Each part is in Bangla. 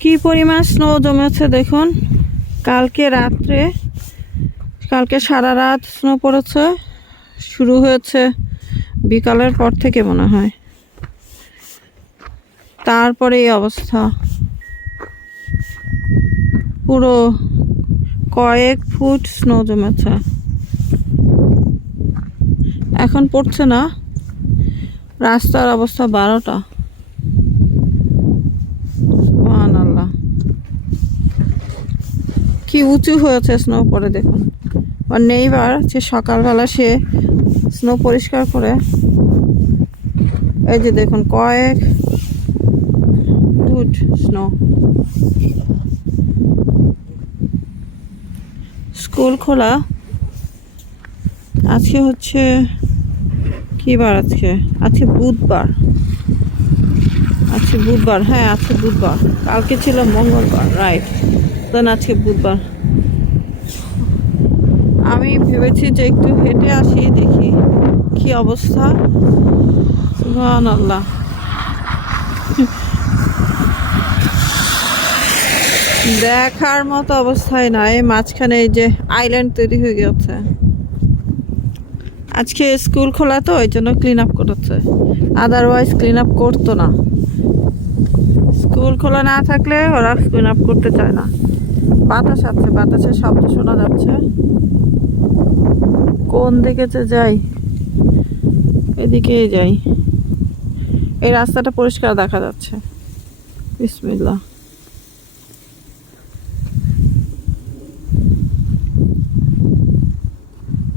কি পরিমাণ স্নো জমেছে দেখুন। কালকে রাত্রে, কালকে সারা রাত স্নো পড়েছে। শুরু হয়েছে বিকালের পর থেকে মনে হয়। তারপরে এই অবস্থা। পুরো কয়েক ফুট স্নো জমেছে। এখন পড়ছে না। রাস্তার অবস্থা বারোটা আল্লাহ কি উঁচু হয়েছে স্নো পরে দেখুন। আর নেইবার যে সকালবেলা সে স্নো পরিষ্কার করে, এই যে দেখুন কয়েক ফুট স্নো স্কুল খোলা। আজকে হচ্ছে কি বার আজকে? আজকে বুধবার। আজকে বুধবার হ্যাঁ আজকে বুধবার। কালকে ছিল মঙ্গলবার রাইট দেন আজকে বুধবার। আমি ভেবেছি যে একটু হেঁটে আসি, দেখি কি অবস্থা। আল্লাহ দেখার মতো অবস্থায় নাই মাঝখানে এই যে আইল্যান্ড তৈরি হয়ে গেছে। আজকে স্কুল খোলা তো, ওই জন্য ক্লিন আপ করেছে। আদারওয়াইজ ক্লিন আপ করতো না। স্কুল খোলা না থাকলে ওরা ক্লিন আপ করতে চায় না। বাতাস আছে, বাতাসের শব্দ শোনা যাচ্ছে। কোন দিকে যে যাই, এদিকেই যাই। এই রাস্তাটা পরিষ্কার দেখা যাচ্ছে। বিসমিল্লাহ।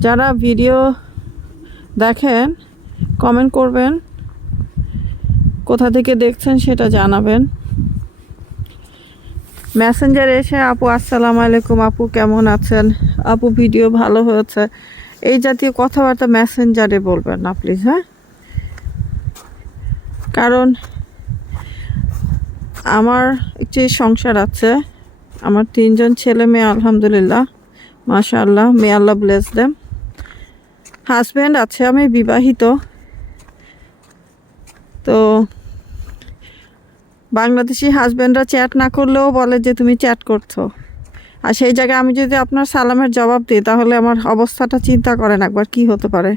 যারা ভিডিও দেখেন কমেন্ট করবেন, কোথা থেকে দেখছেন সেটা জানাবেন। মেসেঞ্জারে এসে, আপু, আসসালামু আলাইকুম। আপু, কেমন আছেন? আপু, ভিডিও ভালো হয়েছে। এই জাতীয় কথাবার্তা মেসেঞ্জারে বলবেন না প্লিজ হ্যাঁ? কারণ আমার একটি সংসার আছে। আমার তিনজন ছেলে মেয়ে, আলহামদুলিল্লাহ। মাশাআল্লাহ may Allah bless them husband আছে, আমি বিবাহিত। তো বাংলাদেশি হাজব্যান্ডরা চ্যাট না করলেও বলে যে তুমি চ্যাট করছ। আর সেই জায়গায় আমি যদি আপনার সালামের জবাব দিই, তাহলে আমার অবস্থাটা চিন্তা করেন একবার কি হতে পারে।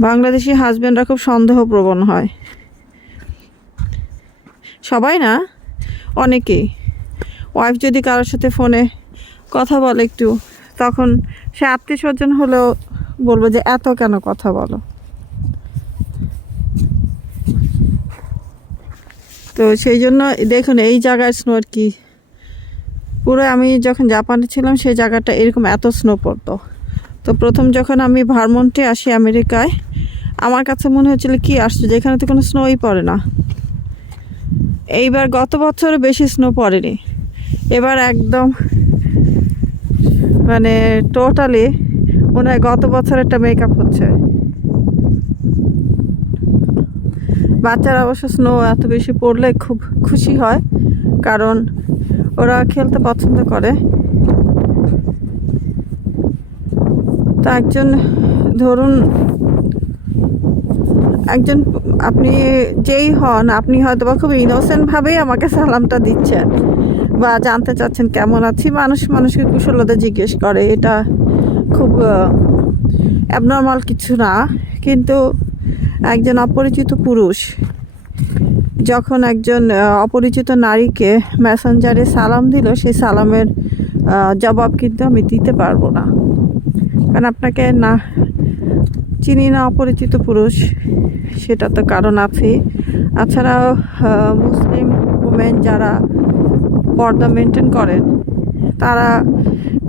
বাংলাদেশি হাজব্যান্ডরা খুব সন্দেহপ্রবণ হয়। সবাই না? অনেকেই। ওয়াইফ যদি কারোর সাথে ফোনে কথা বলে একটু, তখন সে আত্মীয় স্বজন হলেও বলব যে, এত কেন কথা বলো? তো সেই জন্য দেখুন, এই জায়গায় স্নো আর কি। পুরো আমি যখন জাপানে ছিলাম, সেই জায়গাটা এরকম এত স্নো পড়তো। তো প্রথম যখন আমি ভারমন্টে আসি আমেরিকায়, আমার কাছে মনে হচ্ছিল কি আসছে যেখানে তো কোনো স্নোই পড়ে না। এইবার গত বছরে বেশি স্নো পড়েনি। এবার একদম মানে টোটালি মনে হয় গত বছর একটা মেকআপ হচ্ছে। বাচ্চারা অবশ্য স্নো এত বেশি পড়লে খুব খুশি হয়, কারণ ওরা খেলতে পছন্দ করে। তো একজন, ধরুন, একজন আপনি যেই হন, আপনি হয়তো বা খুব ইনোসেন্টভাবেই আমাকে সালামটা দিচ্ছেন বা জানতে চাচ্ছেন কেমন আছি, মানুষ মানুষকে কুশলতা জিজ্ঞেস করে। এটা খুব অ্যাবনর্মাল কিছু না, কিন্তু একজন অপরিচিত পুরুষ, যখন একজন অপরিচিত নারীকে মেসেঞ্জারে সালাম দিল সেই সালামের জবাব কিন্তু আমি দিতে পারব না। কারণ আপনাকে না চিনি না অপরিচিত পুরুষ, সেটা তো কারণ আছে। তাছাড়াও মুসলিম উমেন যারা পর্দা মেনটেন করেন, তারা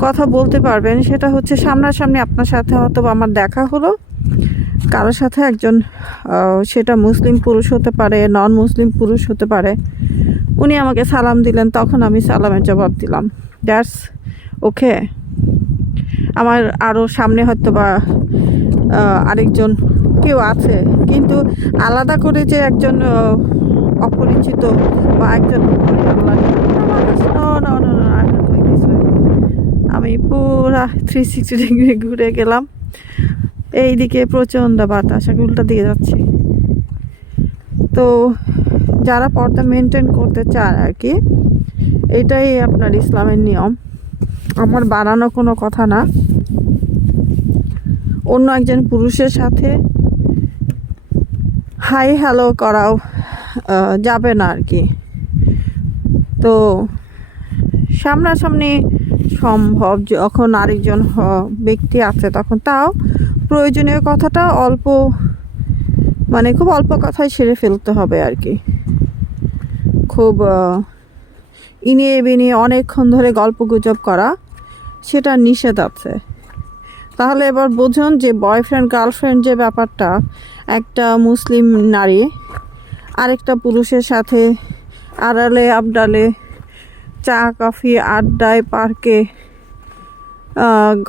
কথা বলতে পারবেন। সেটা হচ্ছে সামনাসামনি আপনার সাথে হয়তো আমার দেখা হলো। কারোর সাথে একজন সেটা মুসলিম পুরুষ হতে পারে নন মুসলিম পুরুষ হতে পারে, উনি আমাকে সালাম দিলেন, তখন আমি সালামের জবাব দিলাম। দ্যাটস ওকে আমার আরও সামনে হয়তো বা আরেকজন কেউ আছে, কিন্তু আলাদা করে যে একজন অপরিচিত বা একজন. আমি পুরা থ্রি সিক্সটি ডিগ্রি ঘুরে গেলাম। এইদিকে প্রচণ্ড বাতাস আমি উল্টা দিকে যাচ্ছি। তো যারা পর্দা মেনটেন করতে চায় আর কি, এটাই আপনার ইসলামের নিয়ম। আমার বানানো কোনো কথা না। অন্য একজন পুরুষের সাথে হাই হ্যালো করাও যাবে না আর কি। তো সামনাসামনি সম্ভব, যখন আরেকজন ব্যক্তি আছে তখন তাও প্রয়োজনীয় কথাটা অল্প মানে খুব অল্প কথায় ছেড়ে ফেলতে হবে আর কি। খুব ইনিয়ে বিনিয়ে অনেকক্ষণ ধরে গল্প গুজব করা, সেটা নিষেধ আছে। তাহলে এবার বুঝুন যে বয়ফ্রেন্ড গার্লফ্রেন্ড যে ব্যাপারটা, একটা মুসলিম নারী, আরেকটা পুরুষের সাথে আড়ালে, আবডালে চা, কফি, আড্ডায়, পার্কে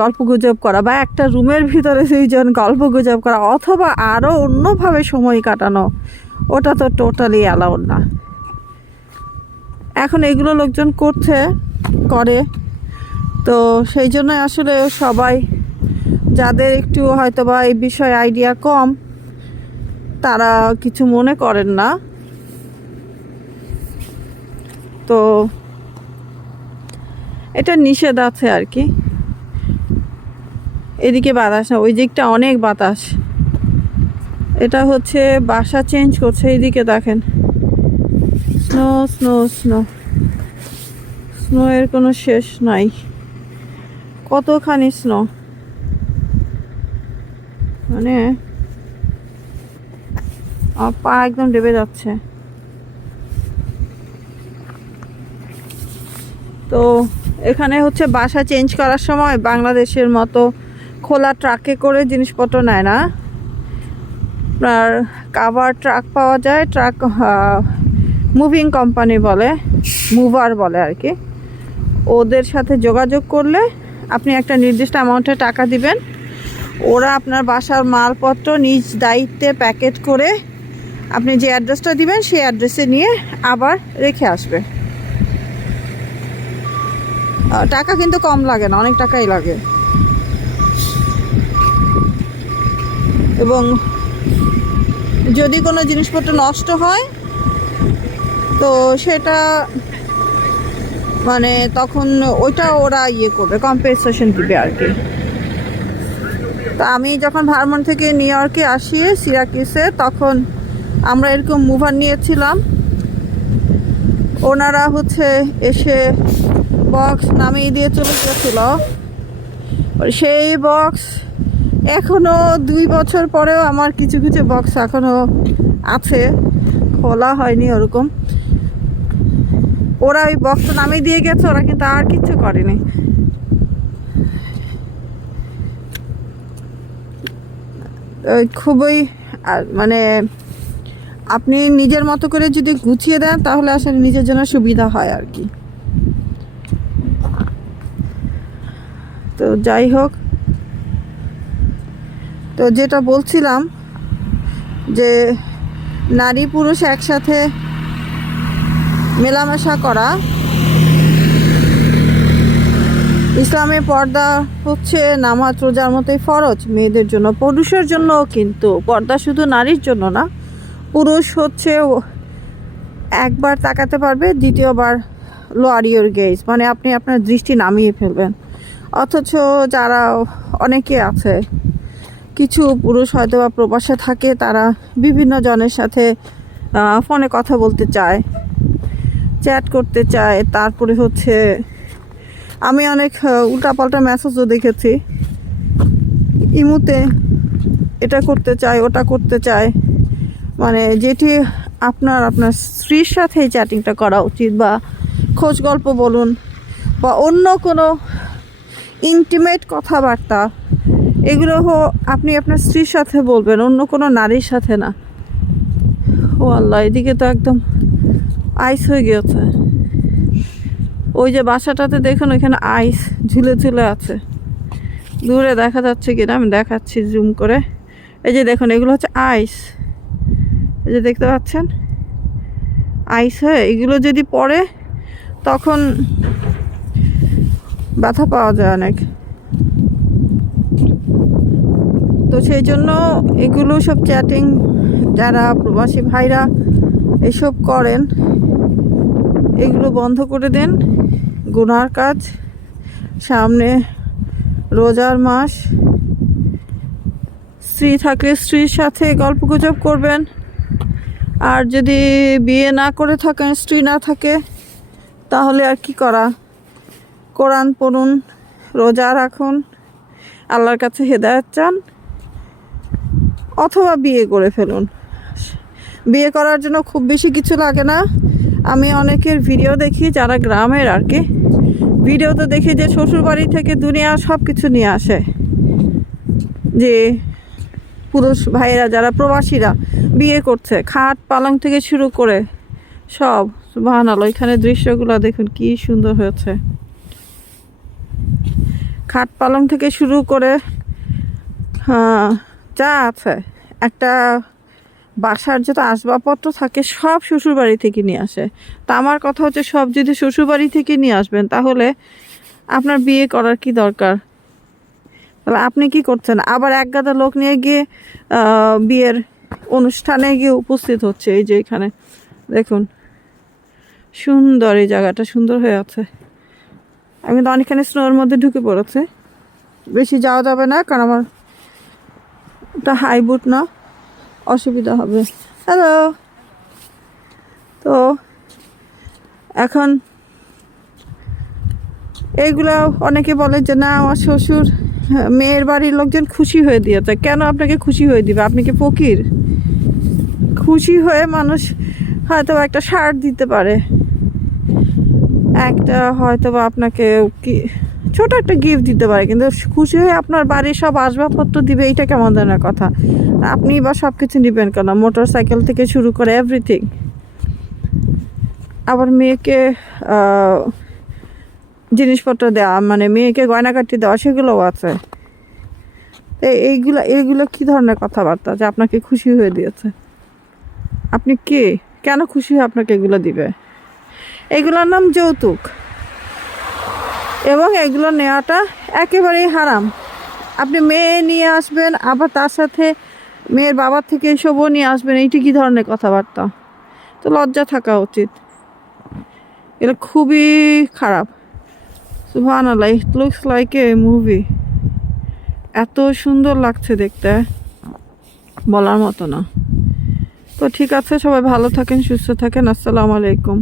গল্প গুজব করা বা একটা রুমের ভিতরে দুইজন গল্প গুজব করা অথবা আরও অন্যভাবে সময় কাটানো, ওটা তো টোটালি অ্যালাউড না। এখন এগুলো লোকজন করছে, করে। তো সেই জন্য আসলে সবাই, যাদের একটু হয়তো বা এই বিষয়ে আইডিয়া কম, তারা কিছু মনে করেন না। তো এটা নিষেধ আছে আর কি। এদিকে বাতাস না, ওই দিকটা অনেক বাতাস। এটা হচ্ছে বাসা চেঞ্জ করছে, এইদিকে দেখেন। স্নো স্নো স্নো স্নো এর কোনো শেষ নাই। কতখানি স্নো মানে পা একদম ডেবে যাচ্ছে। তো এখানে হচ্ছে বাসা চেঞ্জ করার সময় বাংলাদেশের মতো খোলা ট্রাকে করে জিনিসপত্র নেয় না। আপনার কাভার ট্রাক পাওয়া যায়, ট্রাক মুভিং কোম্পানি বলে মুভার বলে আর কি। ওদের সাথে যোগাযোগ করলে আপনি একটা নির্দিষ্ট অ্যামাউন্টে টাকা দিবেন। ওরা আপনার বাসার মালপত্র নিজ দায়িত্বে প্যাকেট করে আপনি যে অ্যাড্রেসটা দিবেন, সেই অ্যাড্রেসে নিয়ে আবার রেখে আসবে। টাকা কিন্তু কম লাগে না, অনেক টাকাই লাগে। এবং যদি কোনো জিনিসপত্র নষ্ট হয়, তো সেটা মানে তখন ওইটা ওরা ইয়ে করবে কম্পেনসেশন দিবে আর কি। তা আমি যখন ভারমন থেকে নিউ ইয়র্কে আসি, সিরাকিসে, তখন আমরা এরকম মুভার নিয়েছিলাম। ওনারা হচ্ছে এসে বক্স নামিয়ে দিয়ে চলে গেছিল সেই বক্স এখনও দুই বছর পরেও আমার কিছু কিছু বক্স এখনও আছে। খোলা হয়নি ওরকম। ওরা ওই বক্স নামিয়ে দিয়ে গেছে, ওরা কিন্তু আর কিচ্ছু করেনি। খুবই মানে আপনি নিজের মতো করে যদি গুছিয়ে দেন, তাহলে আসলে নিজের জন্য সুবিধা হয় আর কি। তো যাই হোক তো যেটা বলছিলাম যে নারী পুরুষ একসাথে মেলামেশা করা ইসলামে পর্দা হচ্ছে নামাজ, রোজার মতোই ফরজ, মেয়েদের জন্য, পুরুষের জন্য কিন্তু, পর্দা শুধু নারীর জন্য না, পুরুষ হচ্ছে একবার তাকাতে পারবে, দ্বিতীয়বার লোয়ার ইউর গেজ মানে আপনি আপনার দৃষ্টি নামিয়ে ফেলবেন। অথচ যারা অনেকে আছে কিছু পুরুষ হয়তো বা প্রবাসে থাকে, তারা বিভিন্ন জনের সাথে ফোনে কথা বলতে চায়, চ্যাট করতে চায়। তারপরে হচ্ছে, আমি অনেক উল্টাপাল্টা মেসেজও দেখেছি। ইমুতে এটা করতে চায়, ওটা করতে চায়। মানে যেটি আপনার আপনার স্ত্রীর সাথে চ্যাটিংটা করা উচিত বা খোঁজ গল্প বলুন বা অন্য কোনো ইন্টিমেট কথাবার্তা এগুলো আপনি আপনার স্ত্রীর সাথে বলবেন, অন্য কোনো নারীর সাথে না। ও আল্লাহ, এদিকে তো একদম আইস হয়ে গিয়েছে। ওই যে বাসাটাতে দেখুন, ওইখানে আইস ঝুলে ঝুলে আছে। দূরে দেখা যাচ্ছে কিনা, আমি দেখাচ্ছি জুম করে। এই যে দেখুন, এগুলো হচ্ছে আইস এই যে দেখতে পাচ্ছেন? আইস হয়ে, এগুলো যদি পড়ে, তখন ব্যথা পাওয়া যায় অনেক। তো সেই জন্য এগুলো সব চ্যাটিং যারা প্রবাসী ভাইরা এসব করেন, এগুলো বন্ধ করে দেন। গুনার কাজ, সামনে রোজার মাস। স্ত্রী থাকলে স্ত্রীর সাথে গল্প গুজব করবেন। আর যদি বিয়ে না করে থাকেন, স্ত্রী না থাকে, তাহলে আর কি করা? কোরআন পড়ুন, রোজা রাখুন। আল্লাহর কাছে হেদায়ত চান। অথবা বিয়ে করে ফেলুন। বিয়ে করার জন্য খুব বেশি কিছু লাগে না। আমি অনেকের ভিডিও দেখি যারা গ্রামের আর কি। ভিডিও তো দেখি যে শ্বশুর বাড়ি থেকে দুনিয়া সব কিছু নিয়ে আসে। যে পুরুষ ভাইয়েরা যারা প্রবাসীরা বিয়ে করছে, খাট পালং থেকে শুরু করে সব। সুবাহান আলো এখানে দৃশ্যগুলো দেখুন কি সুন্দর হয়েছে। খাট পালং থেকে শুরু করে হ্যাঁ যা আছে, একটা বাসার যত আসবাবপত্র থাকে সব শ্বশুরবাড়ি থেকে নিয়ে আসে। তা আমার কথা হচ্ছে সব যদি শ্বশুরবাড়ি থেকে নিয়ে আসবেন, তাহলে আপনার বিয়ে করার কি দরকার? তাহলে আপনি কি করছেন? আবার এক গাদা লোক নিয়ে গিয়ে বিয়ের অনুষ্ঠানে গিয়ে উপস্থিত হচ্ছে এই যে এখানে। দেখুন, সুন্দর এই জায়গাটা, সুন্দর হয়ে আছে। আমি তো অনেকখানি স্নোর মধ্যে ঢুকে পড়েছে। বেশি যাওয়া যাবে না, কারণ আমার এটা হাই বুট না অসুবিধা হবে। হ্যালো তো এখন এইগুলো অনেকে বলে যে না আমার শ্বশুর হ্যাঁ, মেয়ের বাড়ির লোকজন খুশি হয়ে দিয়েছে। কেন আপনাকে খুশি হয়ে দিবে? আপনি কি ফকির? খুশি হয়ে মানুষ হয়তো একটা শার্ট দিতে পারে। একটা হয়তো বা আপনাকে কি ছোট একটা গিফট দিতে পারে, কিন্তু খুশি হয়ে আপনার বাড়ির সব আসবাবপত্র দিবে, এইটা কেমন ধরনের কথা? আপনি বা সব কিছু নেবেন কেন? মোটর সাইকেল থেকে শুরু করে এভরিথিং আবার মেয়েকে জিনিসপত্র দেওয়া মানে মেয়েকে গয়নাকাটি দেওয়া, সেগুলোও আছে। এই, এইগুলো এইগুলো কি ধরনের কথাবার্তা যে আপনাকে খুশি হয়ে দিয়েছে? আপনি কে? কেন খুশি হয়ে আপনাকে এগুলো দিবে? এগুলোর নাম যৌতুক। এবং এগুলো নেওয়াটা একেবারেই হারাম। আপনি মেয়ে নিয়ে আসবেন, আবার তার সাথে মেয়ের বাবার থেকে এসবও নিয়ে আসবেন, এইটি কী ধরনের কথাবার্তা? তো লজ্জা থাকা উচিত। এটা খুবই খারাপ। সুভান আল্লাহ it looks like a movie এত সুন্দর লাগছে দেখতে, বলার মতো না। তো ঠিক আছে, সবাই ভালো থাকেন, সুস্থ থাকেন, আসসালামু আলাইকুম।